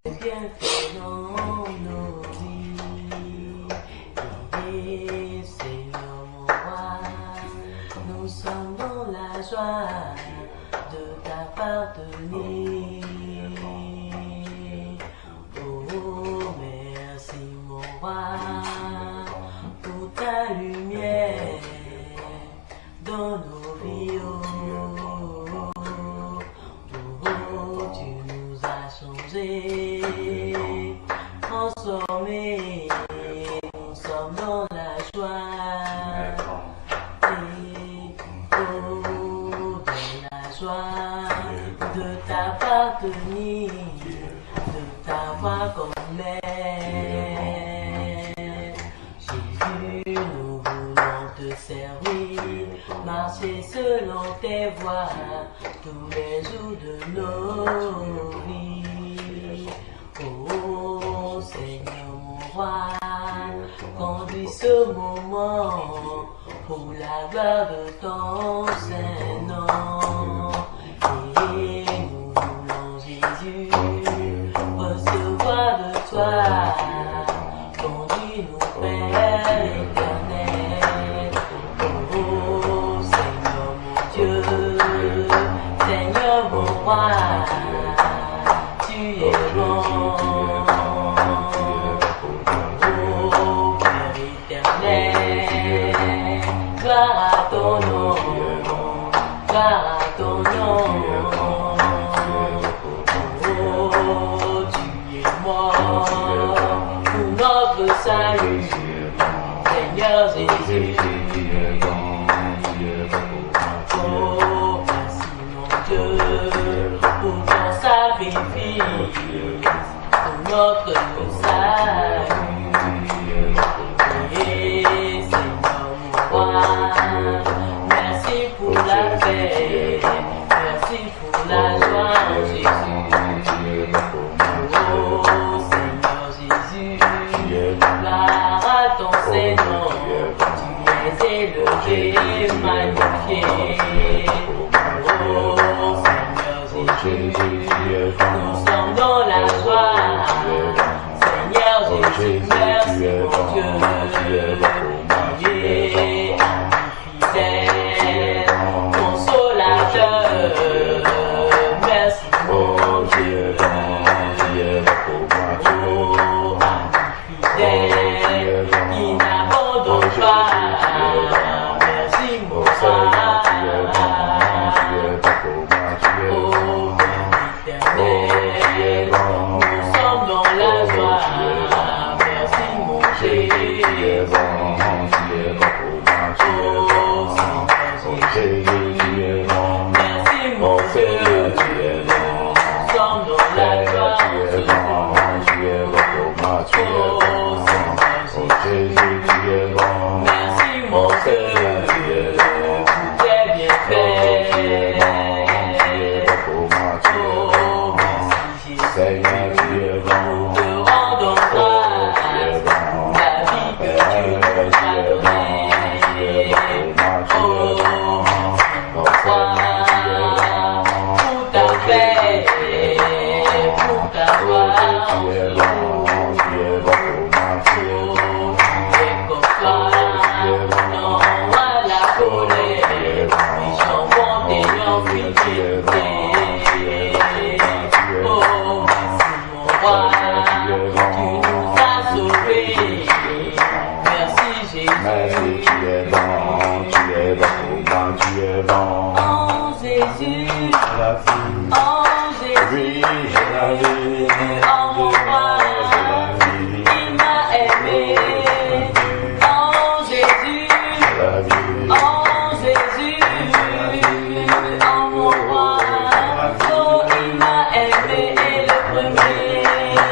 bienfaits dans nos vies. Et Seigneur mon roi, nous sommes dans la joie de t'appartenir. Oh, merci mon roi pour ta lumière dans nos vies. Tu nous as changés, transformés, nous sommes dans la joie. Et oh, dans la joie de t'appartenir, de t'avoir comme mère. Jésus, nous voulons te servir, marcher selon tes voies tous les jours de nos vies. Oh Seigneur mon roi, conduis ce moment pour la gloire de ton Saint-Nom. Et nous voulons Jésus recevoir de toi. Conduis-nous Père éternel. Oh Seigneur mon Dieu, Seigneur mon roi, tu es bon. Oh Père éternel, gloire à ton nom, gloire à ton nom. Oh, tu es mort pour notre salut, Seigneur Jésus. Oh, merci mon Dieu pour ton sacrifice, pour notre salut. Et Seigneur mon roi, merci pour la paix, merci pour la joie en Jésus. Oh Seigneur Jésus, gloire à ton Seigneur, tu es élevé et magnifié. Oh Seigneur Jésus, nous sommes dans la joie. Seigneur Jésus, merci mon Dieu. Et fidèle, consolateur, merci mon Dieu. Oh, fidèle, qui n'abandonne pas, merci mon roi. Oh, éternel, nous sommes dans la joie, merci mon Jésus. Oh, Jésus, merci mon Dieu, nous sommes dans la joie, oh, Jésus, merci mon Dieu, tes bienfaits. Oh, merci Jésus, nous te rendons grâce, la vie que tu nous as donnée. Oh, merci pour ta paix, pour ta gloire.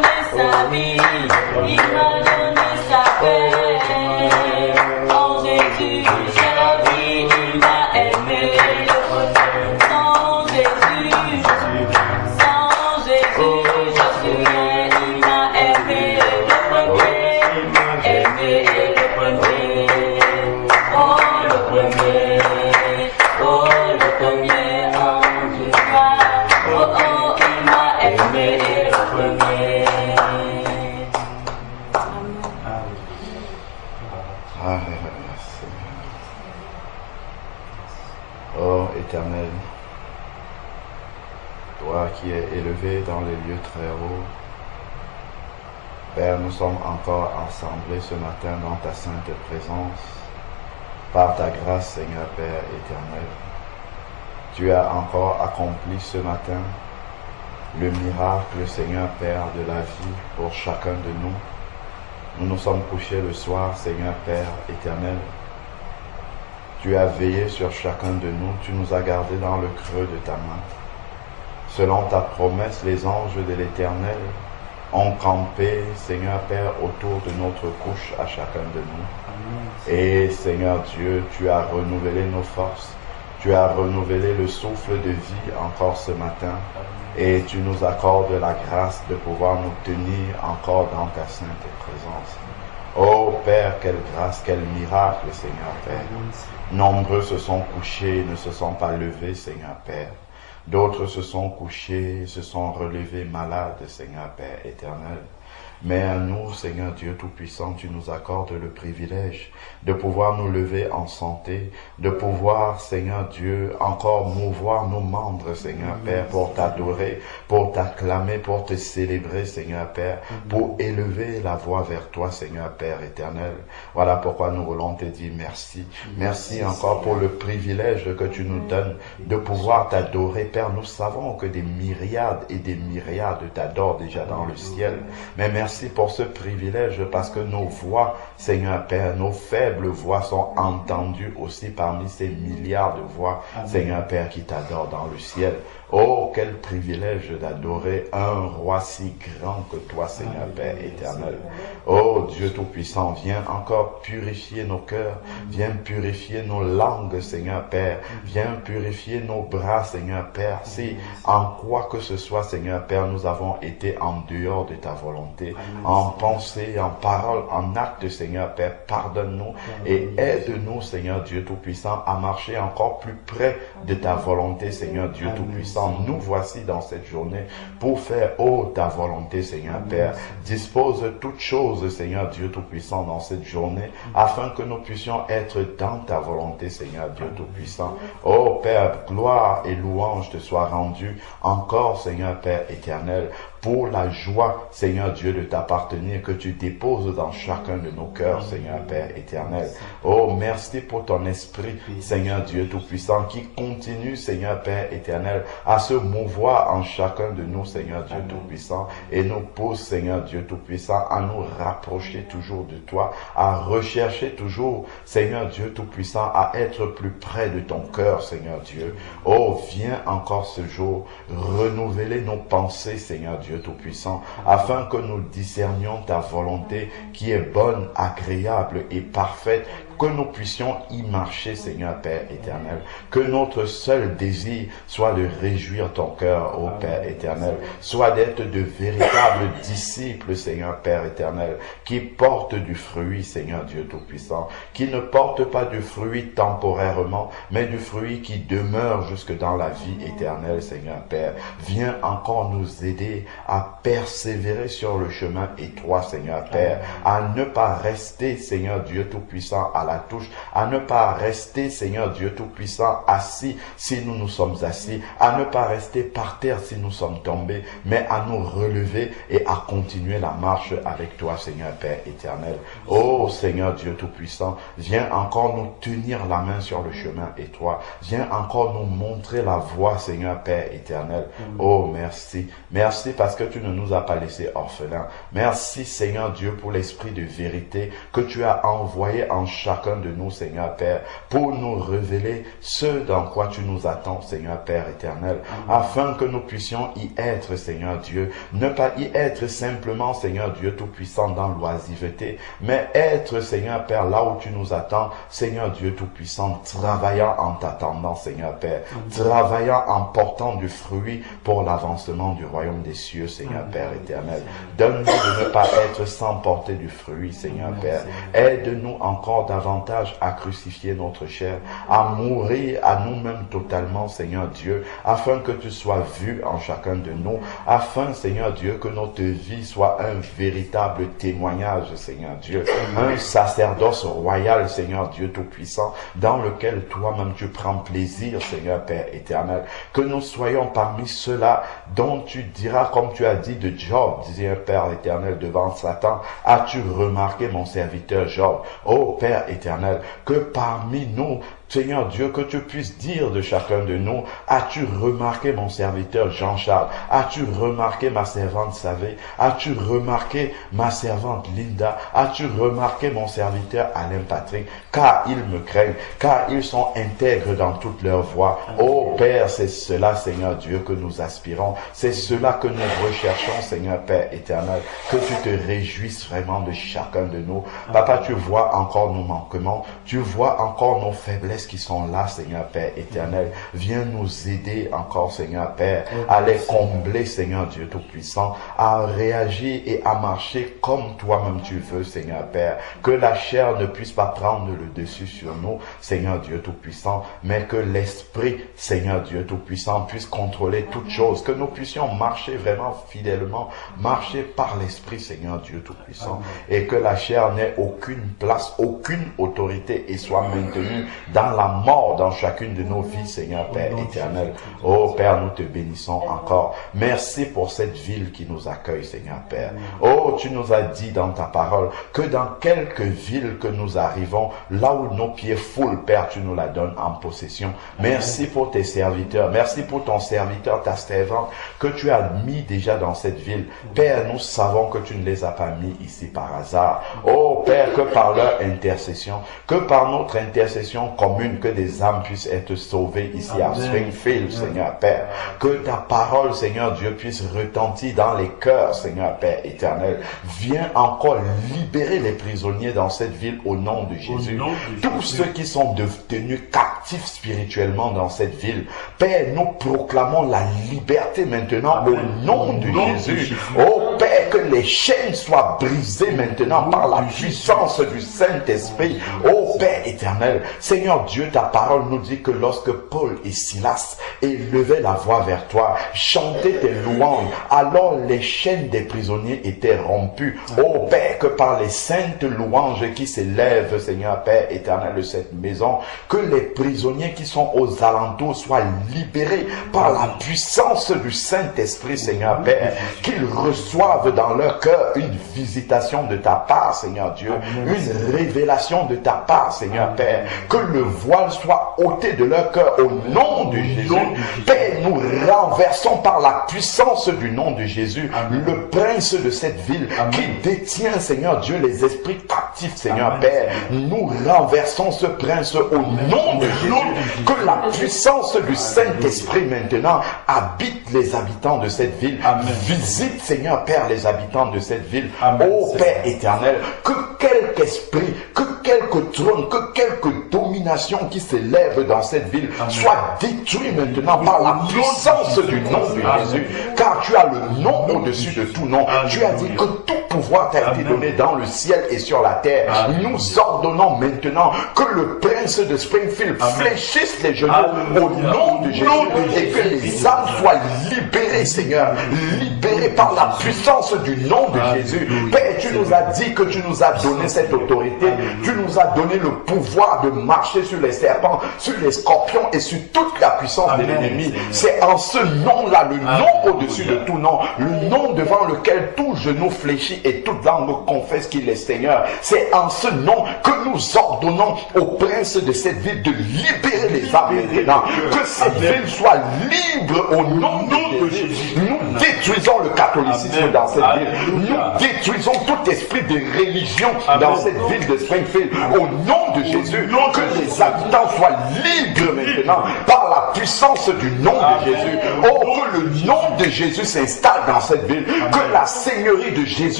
Alléluia, Seigneur. Oh Éternel, toi qui es élevé dans les lieux très hauts, Père, nous sommes encore assemblés ce matin dans ta sainte présence, par ta grâce, Seigneur Père éternel. Tu as encore accompli ce matin le miracle, Seigneur Père, de la vie pour chacun de nous. Nous nous sommes couchés le soir, Seigneur Père éternel. Tu as veillé sur chacun de nous, tu nous as gardés dans le creux de ta main. Selon ta promesse, les anges de l'Éternel ont campé, Seigneur Père, autour de notre couche à chacun de nous. Et Seigneur Dieu, tu as renouvelé nos forces, tu as renouvelé le souffle de vie encore ce matin. Et tu nous accordes la grâce de pouvoir nous tenir encore dans ta sainte présence. Oh Père, quelle grâce, quel miracle, Seigneur Père. Nombreux se sont couchés, ne se sont pas levés, Seigneur Père. D'autres se sont couchés, se sont relevés malades, Seigneur Père éternel. Mais à nous, Seigneur Dieu Tout-Puissant, tu nous accordes le privilège de pouvoir nous lever en santé, de pouvoir, Seigneur Dieu, encore mouvoir nos membres, Seigneur Père, pour t'adorer, pour t'acclamer, pour te célébrer, Seigneur Père, pour élever la voix vers toi, Seigneur Père éternel. Voilà pourquoi nous voulons te dire merci. Merci encore pour le privilège que tu nous donnes de pouvoir t'adorer. Père, nous savons que des myriades et des myriades t'adorent déjà dans le ciel. Mais merci pour ce privilège parce que nos voix, Seigneur Père, nos faibles voix sont entendues aussi parmi ces milliards de voix, Seigneur Père, qui t'adorent dans le ciel. Oh, quel privilège d'adorer un roi si grand que toi, Seigneur Père éternel. Oh, Dieu Tout-Puissant, viens encore purifier nos cœurs, viens purifier nos langues, Seigneur Père, viens purifier nos bras, Seigneur Père. Si en quoi que ce soit, Seigneur Père, nous avons été en dehors de ta volonté, en pensée, en parole, en acte, Seigneur Père, pardonne-nous et aide-nous, Seigneur Dieu Tout-Puissant, à marcher encore plus près de ta volonté, Seigneur Dieu Tout-Puissant. Nous voici dans cette journée pour faire, ta volonté, Seigneur Père. Dispose toutes choses, Seigneur Dieu Tout-Puissant, dans cette journée, afin que nous puissions être dans ta volonté, Seigneur Dieu Tout-Puissant. Oh Père, gloire et louange te soient rendues encore, Seigneur Père éternel, pour la joie, Seigneur Dieu, de t'appartenir que tu déposes dans chacun de nos cœurs, Seigneur Père éternel. Oh, merci pour ton esprit, Seigneur Dieu Tout-Puissant, qui continue, Seigneur Père éternel, à se mouvoir en chacun de nous, Seigneur Dieu Tout-Puissant, et nous pousse, Seigneur Dieu Tout-Puissant, à nous rapprocher toujours de toi, à rechercher toujours, Seigneur Dieu Tout-Puissant, à être plus près de ton cœur, Seigneur Dieu. Oh, viens encore ce jour renouveler nos pensées, Seigneur Dieu Tout-Puissant, afin que nous discernions ta volonté qui est bonne, agréable et parfaite, que nous puissions y marcher, Seigneur Père éternel. Que notre seul désir soit de réjouir ton cœur, ô Père éternel, soit d'être de véritables disciples, Seigneur Père éternel, qui portent du fruit, Seigneur Dieu Tout-Puissant, qui ne portent pas du fruit temporairement, mais du fruit qui demeure jusque dans la vie éternelle, Seigneur Père. Viens encore nous aider à persévérer sur le chemin étroit, Seigneur Père, à ne pas rester, Seigneur Dieu Tout-Puissant, à la touche, à ne pas rester, Seigneur Dieu Tout-Puissant, assis si nous nous sommes assis, à ne pas rester par terre si nous sommes tombés, mais à nous relever et à continuer la marche avec toi, Seigneur Père éternel. Oh Seigneur Dieu Tout-Puissant, viens encore nous tenir la main sur le chemin étroit, viens encore nous montrer la voie, Seigneur Père éternel. Oh merci, merci parce que tu ne nous as pas laissés orphelins. Merci Seigneur Dieu pour l'esprit de vérité que tu as envoyé en chacun de nous, Seigneur Père, pour nous révéler ce dans quoi tu nous attends, Seigneur Père éternel, afin que nous puissions y être, Seigneur Dieu, ne pas y être simplement, Seigneur Dieu Tout-Puissant, dans l'oisiveté, mais être, Seigneur Père, là où tu nous attends, Seigneur Dieu Tout-Puissant, travaillant en t'attendant, Seigneur Père, travaillant en portant du fruit pour l'avancement du royaume des cieux, Seigneur Père éternel. Donne-nous de ne pas être sans porter du fruit, Seigneur Père. Aide-nous encore davantage à crucifier notre chair, à mourir à nous-mêmes totalement, Seigneur Dieu, afin afin que tu sois vu en chacun de nous, afin, Seigneur Dieu, que notre vie soit un véritable témoignage, Seigneur Dieu, un sacerdoce royal, Seigneur Dieu Tout-Puissant, dans lequel toi-même tu prends plaisir, Seigneur Père éternel, que nous soyons parmi ceux-là dont tu diras, comme tu as dit de Job, disait un Père éternel devant Satan, as-tu remarqué mon serviteur Job? Ô Père éternel, que parmi nous, Seigneur Dieu, que tu puisses dire de chacun de nous, as-tu remarqué mon serviteur Jean-Charles? As-tu remarqué ma servante Savé? As-tu remarqué ma servante Linda? As-tu remarqué mon serviteur Alain Patrick? Car ils me craignent, car ils sont intègres dans toutes leurs voies. Oh Père, c'est cela, Seigneur Dieu, que nous aspirons. C'est cela que nous recherchons, Seigneur Père éternel. Que tu te réjouisses vraiment de chacun de nous. Papa, tu vois encore nos manquements. Tu vois encore nos faiblesses qui sont là, Seigneur Père éternel. Viens nous aider encore, Seigneur Père, à les combler, Seigneur Dieu Tout-Puissant, à réagir et à marcher comme toi-même tu veux, Seigneur Père. Que la chair ne puisse pas prendre le dessus sur nous, Seigneur Dieu Tout-Puissant, mais que l'Esprit, Seigneur Dieu Tout-Puissant, puisse contrôler toutes choses, que nous puissions marcher vraiment fidèlement, marcher par l'Esprit, Seigneur Dieu Tout-Puissant, et que la chair n'ait aucune place, aucune autorité et soit maintenue dans la mort dans chacune de nos vies, Seigneur Père éternel. Oh Père, nous te bénissons encore. Merci pour cette ville qui nous accueille, Seigneur Père. Oh, tu nous as dit dans ta parole que dans quelques villes que nous arrivons, là où nos pieds foulent, Père, tu nous la donnes en possession. Merci pour tes serviteurs. Merci pour ton serviteur, ta servante, que tu as mis déjà dans cette ville. Père, nous savons que tu ne les as pas mis ici par hasard. Oh Père, que par leur intercession, que par notre intercession commune, que des âmes puissent être sauvées ici à Springfield, Seigneur Père. Que ta parole, Seigneur Dieu, puisse retentir dans les cœurs, Seigneur Père éternel. Viens encore libérer les prisonniers dans cette ville au nom de Jésus. Tous ceux qui sont devenus captifs spirituellement dans cette ville, Père, nous proclamons la liberté maintenant au nom de Jésus. Oh Père, que les chaînes soient brisées maintenant par la puissance du Saint-Esprit. Oh Père éternel, Seigneur Dieu, ta parole nous dit que lorsque Paul et Silas élevaient la voix vers toi, chantaient tes louanges, alors les chaînes des prisonniers étaient rompues. Oh Père, que par les saintes louanges qui s'élèvent, Seigneur Père éternel de cette maison, que les prisonniers qui sont aux alentours soient libérés par la puissance du Saint-Esprit, Seigneur Père, qu'ils reçoivent dans leur cœur une visitation de ta part, Seigneur Dieu, une révélation de ta part, Seigneur Père, que le voile soit ôté de leur cœur au nom de Jésus. Père, nous renversons par la puissance du nom de Jésus le prince de cette ville qui détient, Seigneur Dieu, les esprits captifs, Seigneur Père. Nous renversons ce prince au nom de Jésus. Que la puissance du Saint-Esprit maintenant habite les habitants de cette ville. Visite, Seigneur Père, les habitants de cette ville. Ô Père éternel, que quelque esprit, que quelque trône, que quelque domination qui s'élève dans cette ville soit détruit maintenant par la puissance du nom de Jésus. Car tu as le nom au-dessus de tout nom. Tu as dit que tout pouvoir t'a été donné dans le ciel et sur la terre. Nous ordonnons maintenant que le prince de Springfield fléchisse les genoux au nom de Jésus et que les âmes soient libérées, Seigneur. Libérées par la puissance du nom de Jésus. Père, tu nous as dit que tu nous as donné cette autorité. Tu nous as donné le pouvoir de marcher sur les serpents, sur les scorpions et sur toute la puissance de l'ennemi. C'est en ce nom-là, le nom au-dessus de tout nom, le nom devant lequel tout genou fléchit et toute langue confesse qu'il est Seigneur. C'est en ce nom que nous ordonnons au prince de cette ville de libérer les âmes maintenant. Que cette ville soit libre au nom de Jésus. Nous détruisons le catholicisme dans cette ville. Nous détruisons tout esprit de religion dans cette ville de Springfield. Au nom de Jésus, que les habitants soient libres maintenant par la puissance du nom de Jésus. Oh, que le nom de Jésus s'installe dans cette ville. Que la seigneurie de Jésus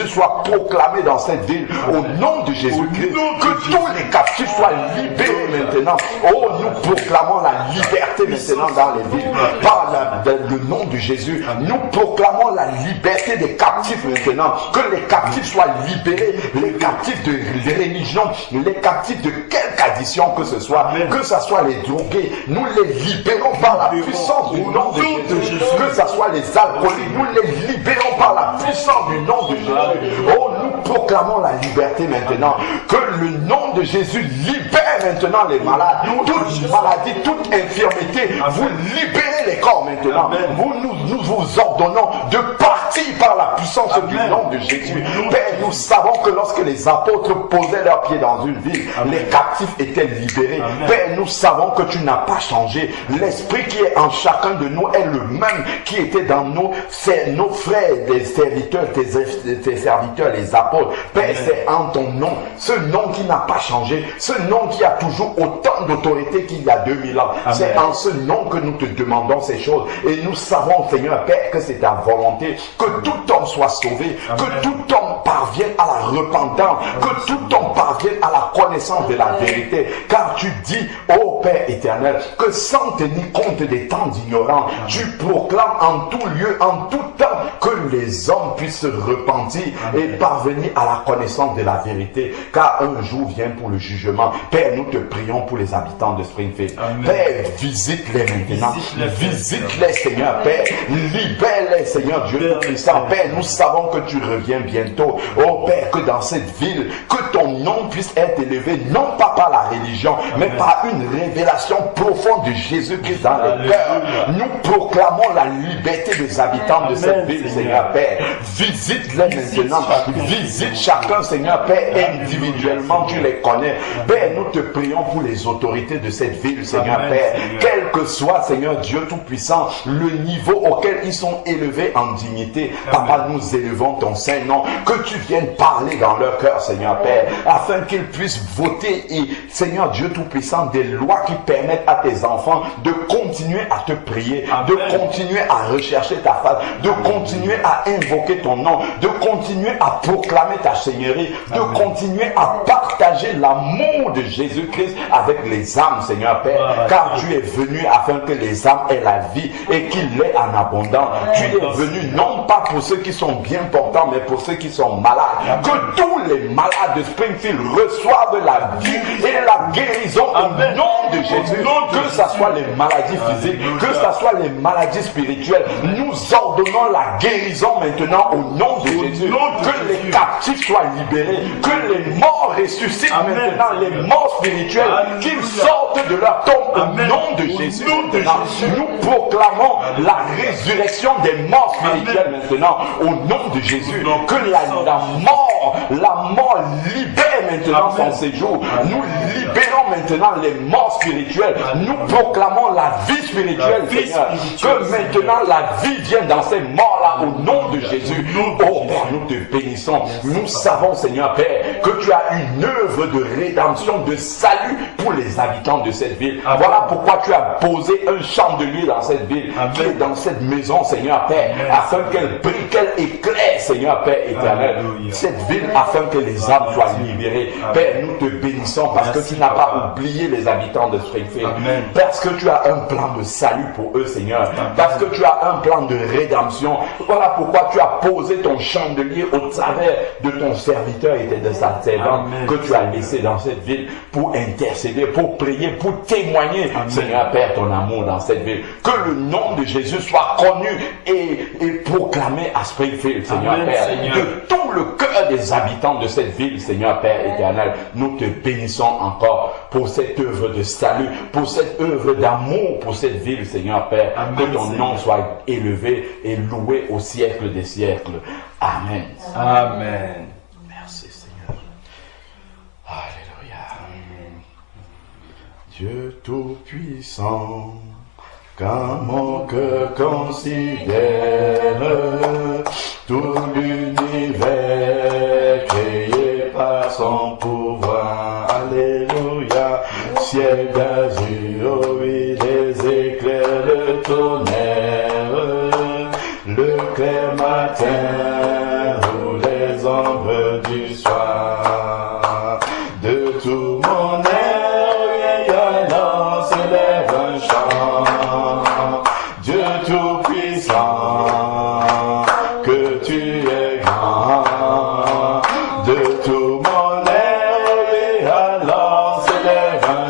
soit proclamé dans cette ville. Au nom de Jésus-Christ, que tous les captifs soient libérés maintenant. Oh, nous proclamons la liberté maintenant dans les villes. Par le nom de Jésus, nous proclamons la liberté des captifs maintenant. Que les captifs soient libérés, les captifs de religion, les captifs de quelque addition que ce soit, que ce soit les drogués, nous les libérons par la puissance du nom de Jésus. Que ce soit les alcooliques, nous les libérons par la puissance du nom de Jésus. Oh, nous proclamons la liberté maintenant. Que le nom de Jésus libère maintenant les malades. Toute maladie, toute infirmité, vous libérez les corps maintenant. Nous vous ordonnons de partir par la puissance du nom de Jésus. Père, nous savons que lorsque les apôtres posaient leurs pieds dans une ville, les captifs étaient libérés. Père, nous savons que tu n'as pas changé. L'esprit qui est en chacun de nous est le même qui était dans nous. C'est nos frères, les serviteurs, tes serviteurs, les apôtres. Père, c'est en ton nom, ce nom qui n'a pas changé, ce nom qui a toujours autant d'autorité qu'il y a 2000 ans. C'est en ce nom que nous te demandons ces choses. Et nous savons, Seigneur Père, que c'est ta volonté que tout homme soit sauvé, que tout homme parvienne à la repentance, que tout homme parvienne à la connaissance de la vérité. Car tu dis, ô Père éternel, que sans tenir compte des temps d'ignorance, tu proclames en tout lieu, en tout temps, que les hommes puissent se repentir et parvenir à la connaissance de la vérité. Car un jour vient pour le jugement. Père, nous te prions pour les habitants de Springfield. Père, visite-les maintenant. Visite-les, Seigneur Père. Libère-les, Seigneur Dieu Tout-Puissant. Père, nous savons que tu reviens bientôt. Oh Père, que dans cette ville, que ton nom puisse être élevé, non pas par la religion, mais par une révélation profonde de Jésus-Christ dans les cœurs. Nous proclamons la liberté des habitants de cette ville, Seigneur Père. Visite-les maintenant. Visite chacun, Seigneur Père, individuellement, tu les connais. Père, nous te prions pour les autorités de cette ville, Seigneur Père. Quel que soit, Seigneur Dieu Tout-Puissant, le niveau auquel ils sont élevés en dignité, Papa, nous élevons ton Saint-Nom. Que tu viennes parler dans leur cœur, Seigneur Père, afin qu'ils puissent voter, et Seigneur Dieu Tout-Puissant, des lois qui permettent à tes enfants de continuer à te prier, de continuer à rechercher ta face, de continuer à invoquer ton nom, de continuer à proclamer ta Seigneurie, de continuer à partager l'amour de Jésus-Christ avec les âmes, Seigneur Père, car tu es venu afin que les âmes aient la vie et qu'il l'ait en abondance. Tu es venu non pas pour ceux qui sont bien portants, mais pour ceux qui sont malades. Que tous les malades de Springfield reçoivent la vie et la guérison au nom de Jésus. Que ce soit les maladies physiques, que ce soit les maladies spirituelles, nous ordonnons la guérison maintenant au nom de Jésus. Que les captifs soient libérés, que les morts ressuscitent maintenant, les morts spirituels, qu'ils sortent de leur tombe au nom de Jésus. Maintenant, nous proclamons la résurrection des morts spirituels maintenant au nom de Jésus. Que la mort libère maintenant son séjour. Nous libérons maintenant les morts spirituels. Nous proclamons la vie spirituelle, Seigneur. Que maintenant la vie vienne dans ces morts-là au nom de Jésus. Oh Père, nous te bénissons. Nous savons, Seigneur Père, que tu as une œuvre de rédemption, de salut pour les habitants de cette ville. Voilà pourquoi tu as posé un chandelier dans cette ville, qui est dans cette maison, Seigneur Père, afin qu'elle brille, qu'elle éclaire, Seigneur Père éternel, cette ville, afin que les âmes soient libérées. Père, nous te bénissons parce que tu n'as pas oublié les habitants de Springfield, parce que tu as un plan de salut pour eux, Seigneur, parce que tu as un plan de rédemption. Voilà pourquoi tu as posé ton chandelier au travers de ton serviteur et de sa servante que tu as laissé dans cette ville pour intercéder, pour prier, pour témoigner, Seigneur Père, ton amour dans cette ville. Que le nom de Jésus soit connu et proclamé à Springfield, Seigneur Père, de tout le cœur des habitants de cette ville, Seigneur Père éternel. Nous te bénissons encore pour cette œuvre de salut, pour cette œuvre d'amour pour cette ville, Seigneur Père. Que ton nom soit élevé et loué au siècle des siècles. Amen. Amen. Merci, Seigneur. Alléluia. Dieu Tout-Puissant, quand mon cœur considère tout l'univers créé par son pouvoir. Alléluia. Ciel d'azur, oui, les éclairs de tonnerre, le clair matin où les anges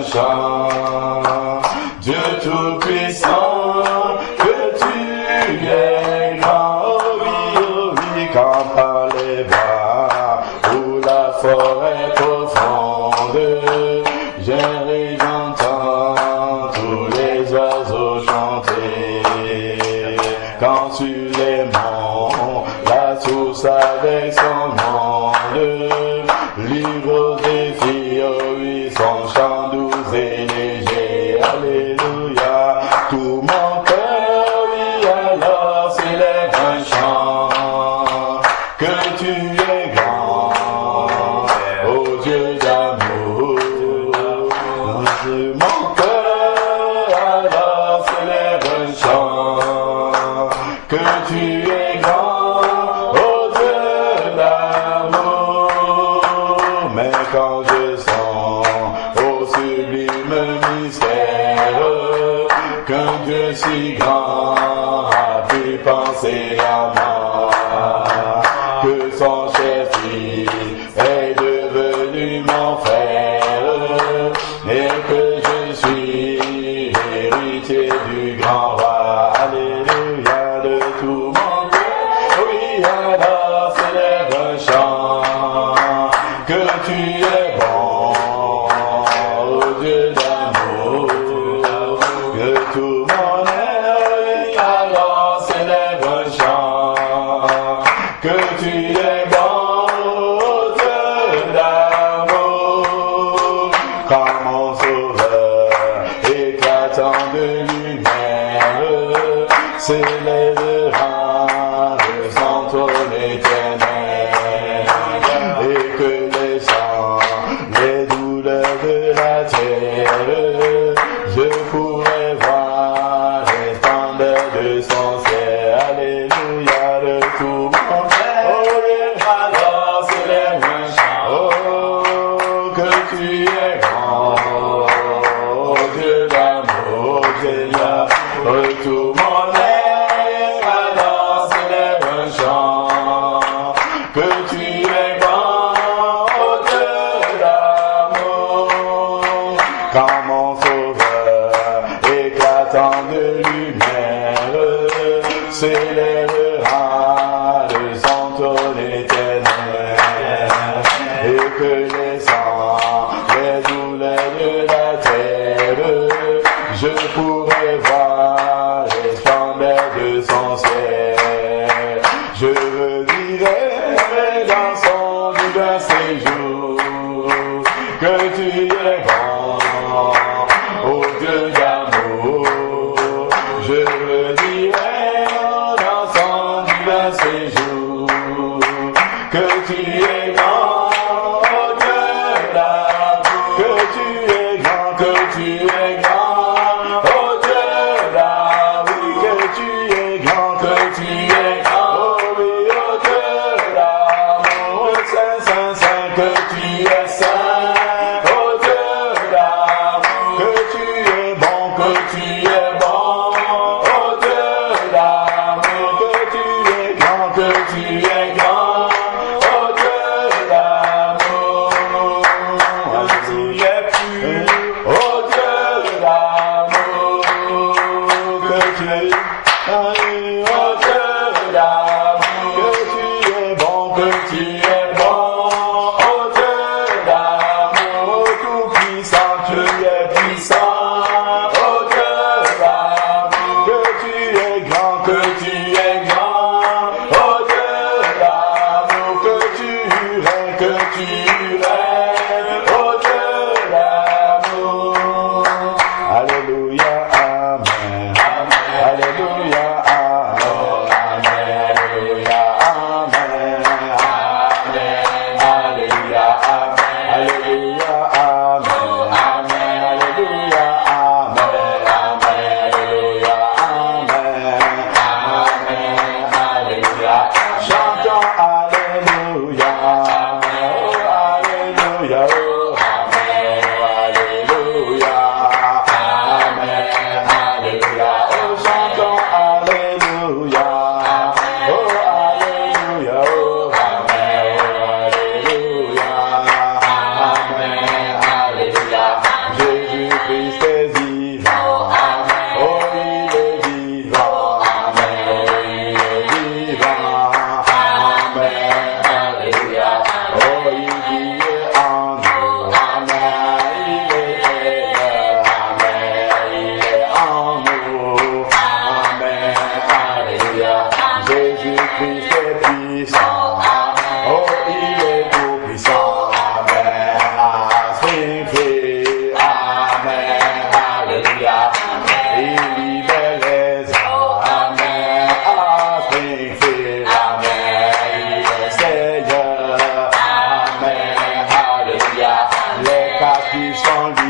chant. Dieu tout-puissant, que tu es grand, oh oui, quand par les bras ou la forêt profonde, j'entends tous les oiseaux chanter. Quand sur les monts, la source avec son monde, livre des filles, oh oui, son chant doux et léger, alléluia. Tout mon cœur, oui, alors s'élève un chant, que tu es grand, ô Dieu d'amour. Tout mon cœur, alors s'élève un chant, que tu es grand, ô Dieu d'amour. Mais quand je sens au sublime mystère qu'un Dieu si grand a pu penser à moi, que son cher fils est devenu mon frère, et que je suis l'héritier du grand roi. Alléluia, de tout mon cœur, oui, alors s'élève un chant, que tu es bon, ô Dieu d'amour, que tout mon œil, alors s'élève un chant, que tu es bon, ô Dieu d'amour, quand mon sauveur éclatant de lumière s'élèvera de son trône éternel, et que les chants, les douleurs de la terre, je pourrai voir les splendeurs de son ciel. Alléluia, de tout mon cœur, oh, alors s'élève un chant, oh, que tu es grand, oh Dieu d'amour, Seigneur, de tout mon être, alors s'élève un chant, que tu es grand, oh Dieu d'amour. Quand mon sauveur éclatant de lumière s'élèvera de son trône éternel, et que les sangs, les douleurs de la terre, je pourrai voir les splendeurs de son ciel. Je revivrai dans son divin séjour, que tu es grand, ô Dieu d'amour. Je revivrai dans son divin séjour, que tu es grand, ô Dieu d'amour, que tu es grand, que tu es grand, ô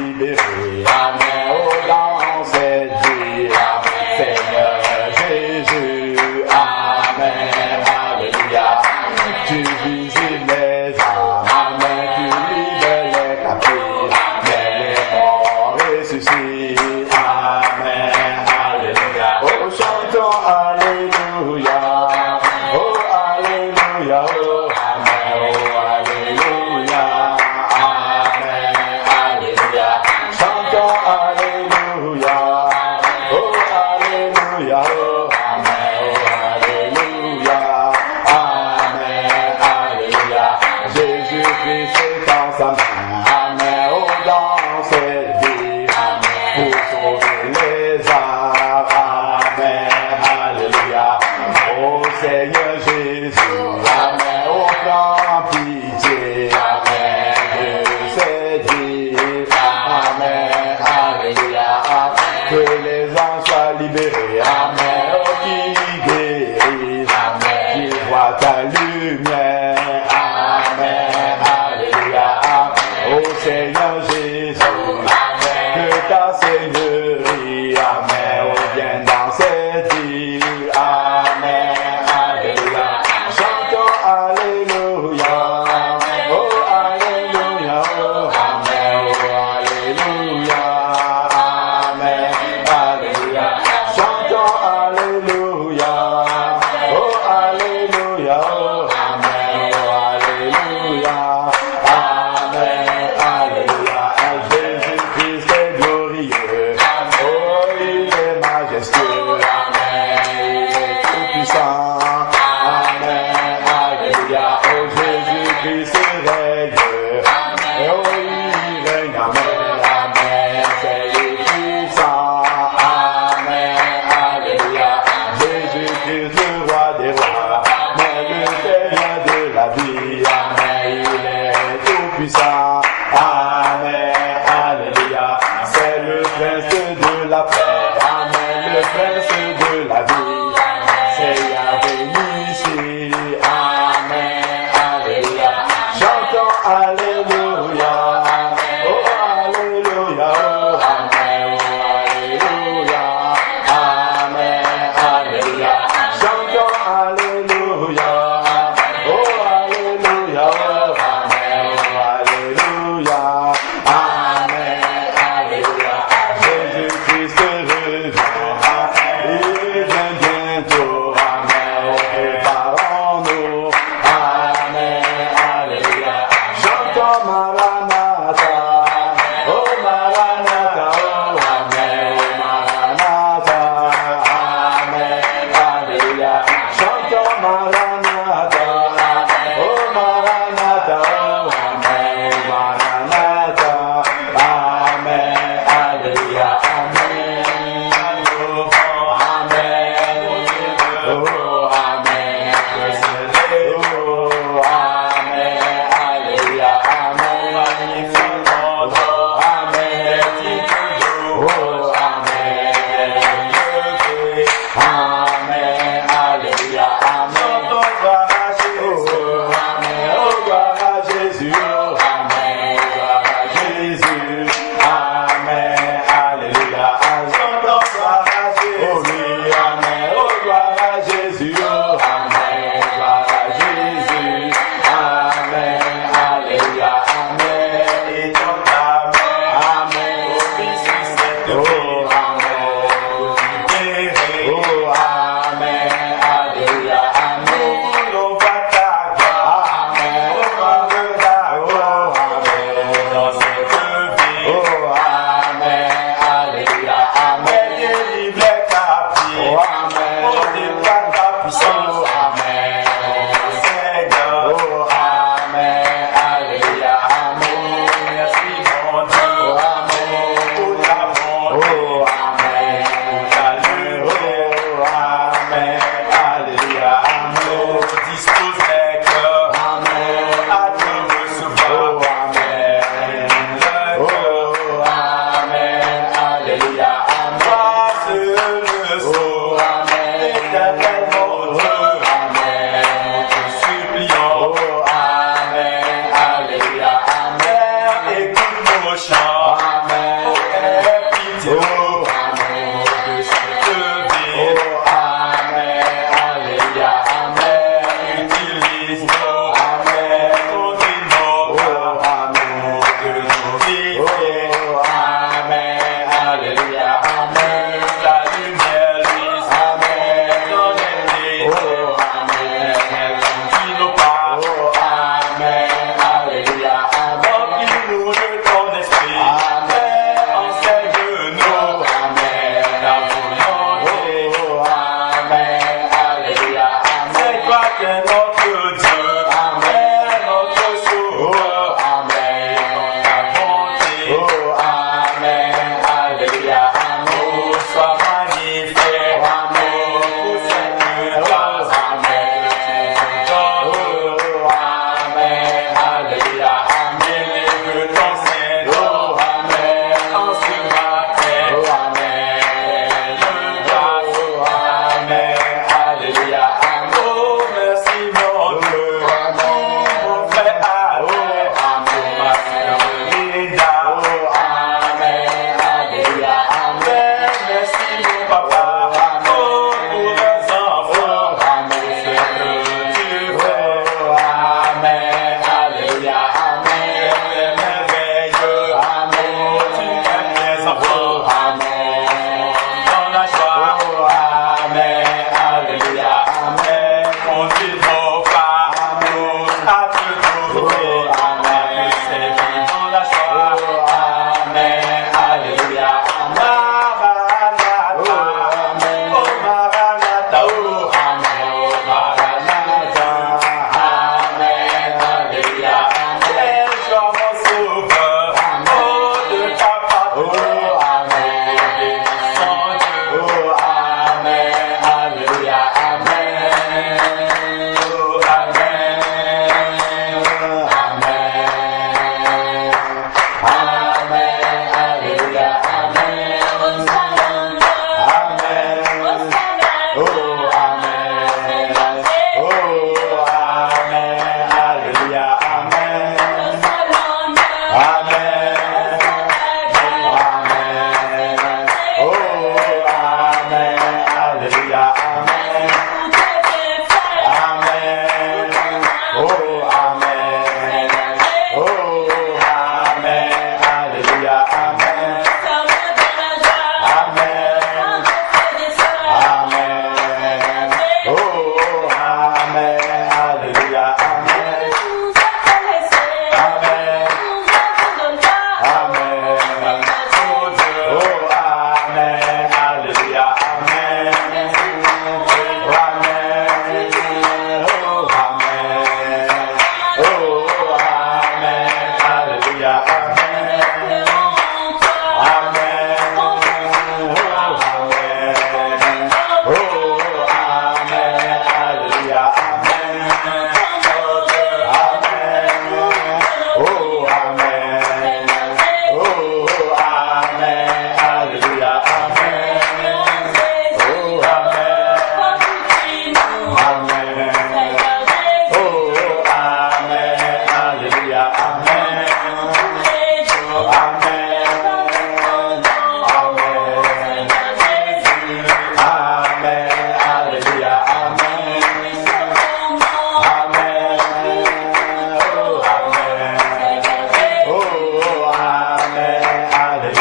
libérés. Amen. Oh, dans cette vie. Amen. Seigneur Jésus. Amen. Alléluia. Tu visites les âmes. Amen. Tu libères les captifs. Mais les morts ressuscitent. Amen. Alléluia. Oh, chantons Alléluia. Oh, Alléluia. Oh, Amen. Oh, Alléluia. Amen. Alléluia. Chantons Alléluia. Oh, Alléluia. Oh, Amen. Oh, Alléluia. Amen. Alléluia. Jésus-Christ est en sa main. Amen. Oh, dans cette vie. Amen. Pour sauver les âmes. Amen. Alléluia. Oh, Seigneur Jésus. Amen. Oh, prends pitié. Amen. De cette vie. Amen. Alléluia. Que les âmes soient libérés. Amen. Oh, qui guérissent. Amen. Qui voient ta lumière. Amen. Alléluia. Oh, Seigneur Jésus. Amen. Que ta Seigneurie. Amen. Oh, vienne dans cette vie. Amen. Alléluia. Chantons Alléluia. Oh, Alléluia. Oh, Amen. Oh, Alléluia.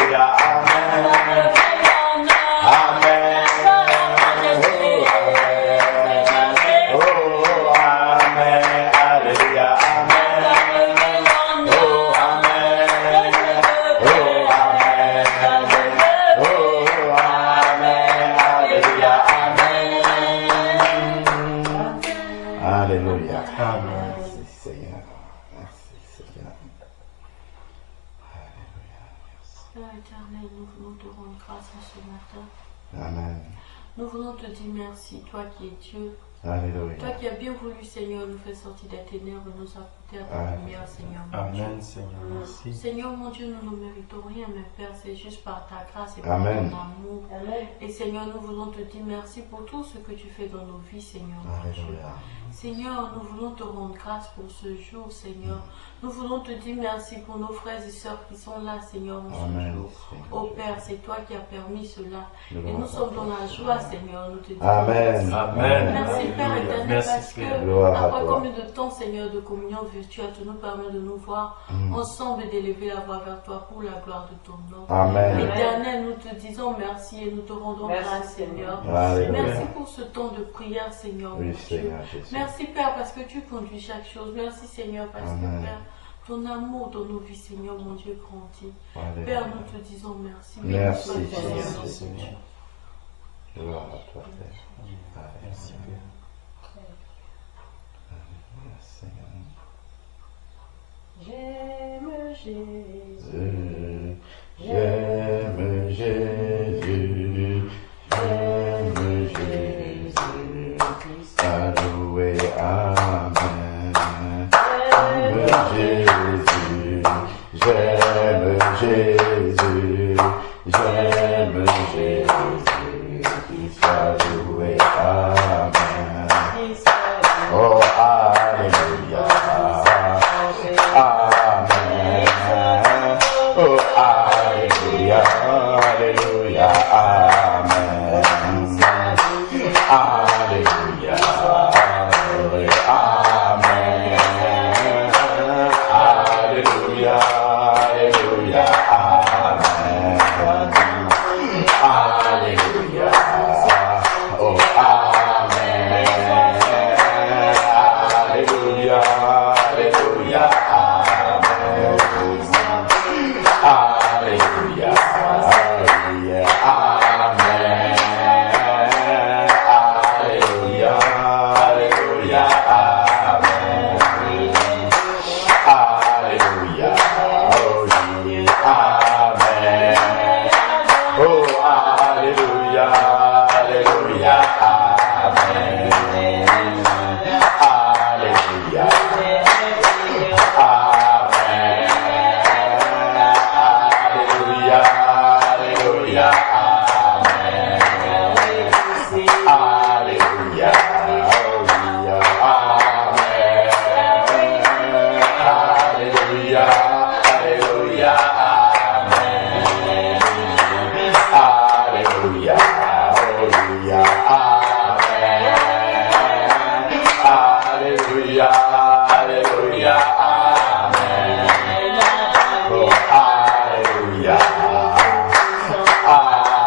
Alléluia. Amen. Merci Seigneur. Merci Seigneur. Alléluia. Père éternel, nous voulons te rendre grâce en ce matin. Amen. Nous voulons te dire merci, toi qui es Dieu. Alléluia. Toi qui as bien voulu, Seigneur, nous faire sortir des ténèbres et nous apporter à ta lumière, Seigneur. Mon Dieu. Amen, Seigneur, merci. Seigneur, mon Dieu, nous ne méritons rien, mais Père, c'est juste par ta grâce et Amen. par ton amour. Et Seigneur, nous voulons te dire merci pour tout ce que tu fais dans nos vies, Seigneur. Mon Dieu. Alléluia. Seigneur, nous voulons te rendre grâce pour ce jour, Seigneur. Nous voulons te dire merci pour nos frères et sœurs qui sont là, Seigneur, en ce Amen. jour. Seigneur. Oh Père, c'est toi qui as permis cela. Et Gloire nous à sommes toi. dans la joie, Seigneur. Nous te disons Amen. merci. Amen. Merci Père Alléluia. éternel, Merci, parce Père. que Gloire à après toi. combien de temps, Seigneur, de communion virtuelle, tu nous permets de nous voir ensemble et d'élever la voix vers toi pour la gloire de ton nom. Amen. Éternel, nous te disons merci et nous te rendons grâce, Seigneur. Alléluia. Merci pour ce temps de prière, Seigneur. Oui, mon Dieu. Seigneur Jésus. Merci Père parce que tu conduis chaque chose. Merci Seigneur parce Amen. que Père, ton amour dans nos vies, Seigneur, mon Dieu, grandit. Alléluia. Père, nous te disons merci. Merci, Béni soit ton Seigneur. nom, Seigneur. Gloire à toi, Père. Merci, Alléluia. Père. Alléluia, Seigneur. J'aime Jésus, J'aime Jésus, j'aime Jésus, alloué, Amen. J'aime Jésus, j'aime Jésus, alloué, Amen. Oh, Alléluia. Amen. Oh, Alléluia. Alléluia. Amen. Alléluia. Amen. Alléluia. Alléluia. Amen. Alléluia. Oh, Amen. Alléluia. Alléluia. Amen. Alléluia. Alléluia. Amen. Alléluia. Alléluia. Amen. Alléluia. Oh, oui. Amen. Oh, Alléluia. Alléluia. Amen. Alléluia. Amen. Alléluia. Alléluia. Amen. Alléluia. Alléluia. Amen. Alléluia. Alléluia. Amen. Alléluia. Alléluia. Amen. Alléluia. Alléluia. Amen. Oh, Alléluia. Alléluia.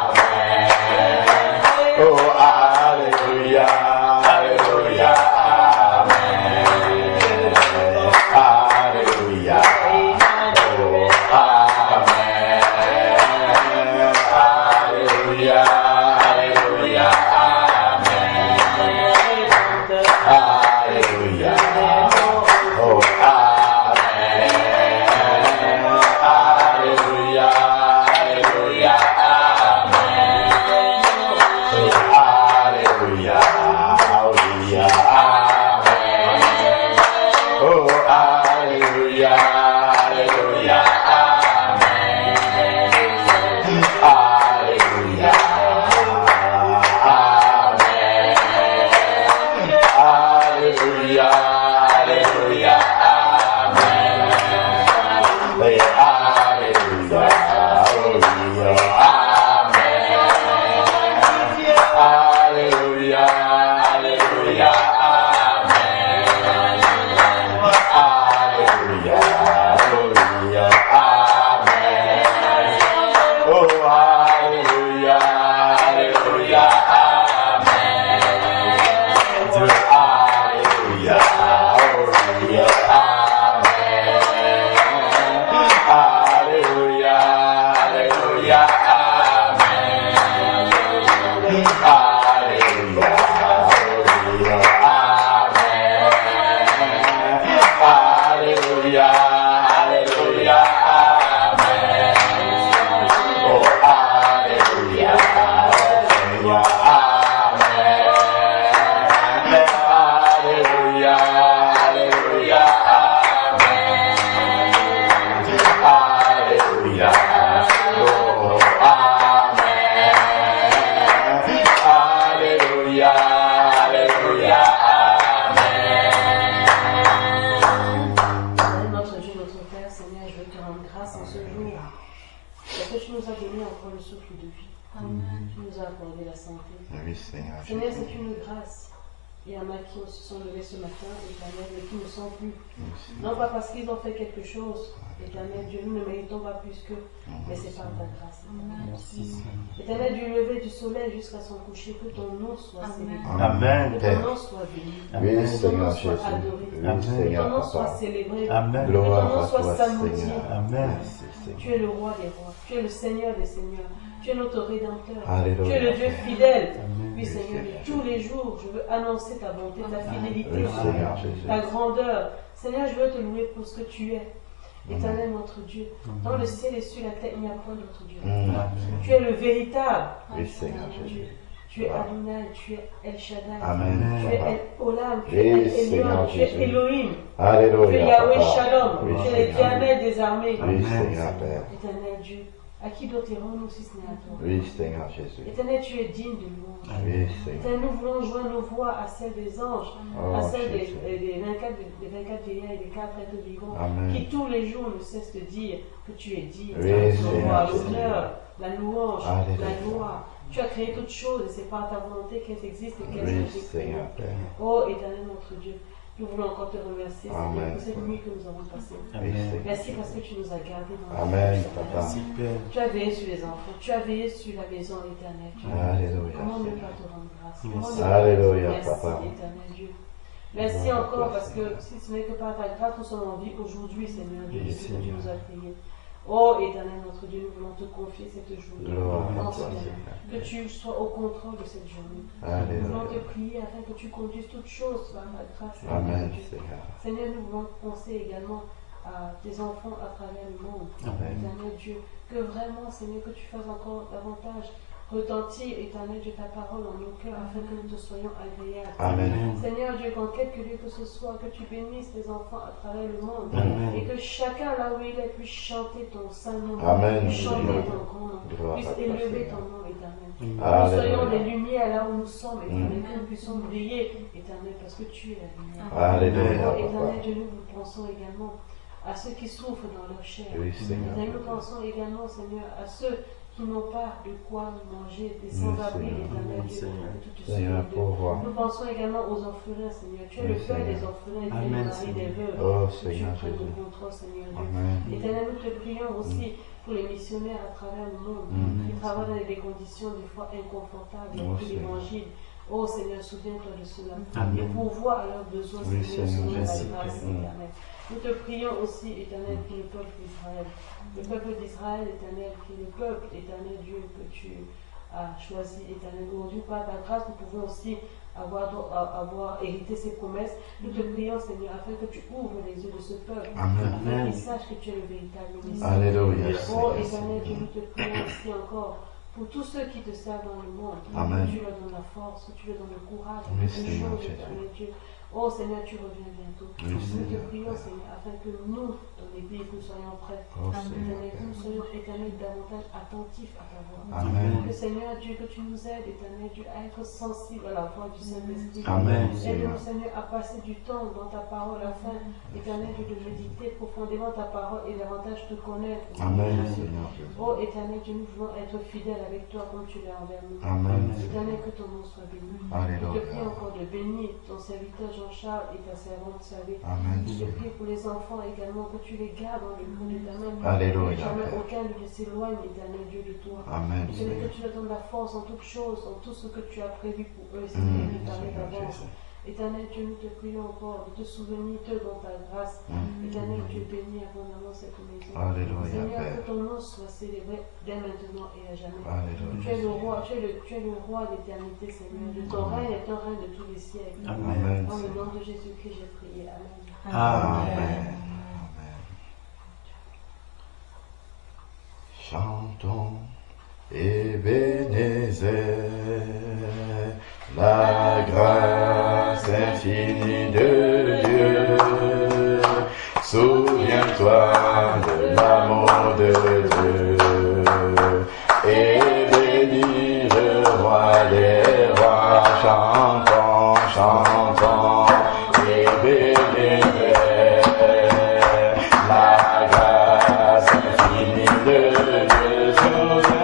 donné encore le souffle de vie. Amen. Tu nous as accordé la santé. Oui, Seigneur Seigneur, Jésus. c'est une grâce. Il y en a qui se sont levés ce matin, Éternel, mais qui ne sont plus. Non pas parce qu'ils ont fait quelque chose, Éternel Dieu, nous ne méritons pas plus qu'eux, mais c'est par ta grâce. Merci, Seigneur. Éternel, du lever du soleil jusqu'à son coucher, que ton nom soit célébré. Amen. Que ton nom soit béni. Oui, Que ton nom Seigneur soit Jésus. adoré. Oui, Amen. Que Seigneur ton nom soit Papa. célébré. Amen. Que ton Gloire nom à soit toi, salué. Seigneur. Amen. Merci, Seigneur. Tu es le roi des rois. Tu es le Seigneur des seigneurs. Tu es notre rédempteur. Alléluia. Tu es le Dieu fidèle. Amen. Oui, Seigneur, et tous les jours, je veux annoncer ta bonté, ta fidélité, Oui, Seigneur Jésus. ta grandeur. Seigneur, je veux te louer pour ce que tu es. Éternel, notre Dieu. Dans le ciel et sur la terre, il n'y a point d'autre Dieu. Tu es le véritable. Oui, Seigneur Dieu. Jésus. Tu es Adonai, tu es El Shaddai. Amen. Tu es Papa. El Olam, tu Oui, es El Seigneur Elyon, tu es Jésus. Elohim. Tu es Alléluia. Yahweh Papa. Shalom. Oui, Tu es Seigneur. l'Éternel des armées. Oui, Seigneur Père. Éternel Dieu. À qui d'autrons-nous si ce n'est à toi? Oui, Seigneur Jésus. Éternel, tu es digne de louange. Oui, Seigneur. Éternel, nous voulons joindre nos voix à celles des anges, à Oh, celles des Jésus. 24 vieillards et des 4 êtres vivants, Amen. qui tous les jours ne cessent de dire que tu es digne. Oui, L'honneur, Seigneur l'honneur, la louange, Alléluia. la gloire. Tu as créé toutes choses et c'est par ta volonté qu'elles existent et qu'elles Oui, sont Seigneur Père. Oh, Éternel, notre Dieu, nous voulons encore te remercier Seigneur, Amen. pour cette nuit que nous avons passée. Oui, Seigneur. Merci parce que tu nous as gardés dans la Amen, vie, Papa. Seigneur. Merci, Père. Tu as veillé sur les enfants, tu as veillé sur la maison éternelle. Alléluia, Comment ne Seigneur. pas te rendre grâce? Merci. Comment ne pas te Alléluia, dire merci, Papa. éternel Dieu. Merci Gloire à encore toi, parce que si ce n'est que par ta grâce, nous sommes en vie aujourd'hui, Seigneur Dieu, Oui, de ce que tu Seigneur. nous as créé. Oh éternel notre Dieu, nous voulons te confier cette journée. Gloire à Vraiment, toi, Seigneur, Seigneur. que tu sois au contrôle de cette journée. Nous voulons te Alléluia. prier afin que tu conduises toutes choses par ta grâce. Amen, Dieu. Seigneur. Seigneur, nous voulons penser également à tes enfants à travers le monde. Amen. Éternel Dieu, que vraiment, Seigneur, que tu fasses encore davantage retentir, éternel Dieu, ta parole en nos cœurs afin que nous te soyons agréables. Amen. Seigneur Dieu, qu'en quelque lieu que ce soit, que tu bénisses tes enfants à travers le monde Amen. et que chacun là où il est puisse chanter ton saint nom, Amen. puisse chanter ton grand nom, Gloire puisse à toi, élever Seigneur. ton nom éternel. Que nous Alléluia. soyons des lumières là où nous sommes, éternel, que nous puissions briller, éternel, parce que tu es la lumière. Alléluia, Oh, éternel Papa. Dieu, nous pensons également à ceux qui souffrent dans leur chair. Oui, Seigneur. Éternel, nous pensons également, Seigneur, à ceux qui n'ont pas de quoi manger, des sans-abri, Seigneur. éternel Dieu, Seigneur. que tu te Seigneur, souviens d'eux. pourvois. Nous pensons également aux orphelins, Seigneur. Tu es Oui, le Père Seigneur. des orphelins et tu es Amen, le mari des veuves. Oh, Que tu Seigneur prennes Jésus. le contrôle, Seigneur Dieu. Amen. Éternel, nous te prions aussi pour les missionnaires à travers le monde qui travaillent dans des conditions des fois inconfortables Oh, pour Seigneur. l'évangile. Oh Seigneur, souviens-toi de cela. Amen. Et pourvois à leurs besoins, Oui, Seigneur, Seigneur, selon ta merci. grâce, éternel. Nous te prions aussi, éternel, pour le peuple d'Israël. Le peuple d'Israël, éternel, qui est le peuple, éternel Dieu, que tu as choisi, éternel. Aujourd'hui, par ta grâce, nous pouvons aussi avoir hérité ces promesses. Nous te prions, Seigneur, afin que tu ouvres les yeux de ce peuple, Amen. afin qu'ils sachent que tu es le véritable ministre. Alléluia, Oh, Seigneur. éternel Dieu, nous te prions aussi encore pour tous ceux qui te servent dans le monde. Amen. Que tu leur donnes la force, que tu leur donnes le courage, Oui, les Seigneur choses, Jésus. éternel Dieu. Oh Seigneur, tu reviens bientôt. Oui, Nous te Seigneur. prions, Seigneur, afin que nous, dans l'Église, nous soyons prêts. Oh, Seigneur. Éternel, que nous soyons, éternel, davantage attentifs à ta voix. Amen. Que Seigneur Dieu, que tu nous aides, éternel Dieu, à être sensibles à la voix du Saint-Esprit. Amen, Aide-nous, Seigneur. Seigneur, à passer du temps dans ta parole afin, éternel Dieu, de méditer profondément ta parole et davantage te connaître. Amen, Seigneur Jésus. Oh éternel Dieu, nous voulons être fidèles avec toi comme tu l'es envers nous. Amen. Éternel, que ton nom soit béni. Je te prie Alléluia. encore de bénir ton serviteur Jean-Charles et ta servante Salée. Amen. Je te prie pour les enfants également, que tu les gardes dans le creux de ta main. Alléluia. Que jamais aucun ne s'éloigne, éternel Dieu, de toi. Amen, Que Seigneur. tu leur donnes la force en toutes choses, en tout ce que tu as prévu pour eux, Seigneur, qui t'arrive Seigneur d'avance. Jésus. Éternel Dieu, nous te prions encore de te souvenir d'eux dans ta grâce. Éternel Dieu, bénis abondamment cette maison. Alléluia, Seigneur, que Père. ton nom soit célébré dès maintenant et à jamais. Alléluia. Tu es le roi, tu es le roi d'éternité, Seigneur. De ton règne est un règne de tous les siècles. Amen. Dans le nom de Jésus-Christ, j'ai prié. Amen. Amen. Chantons Ebenezer, la grâce infinie de Dieu. Souviens-toi de l'amour de Dieu et bénis le roi des rois. Chantons, chantons Ebenezer, la grâce infinie de Dieu.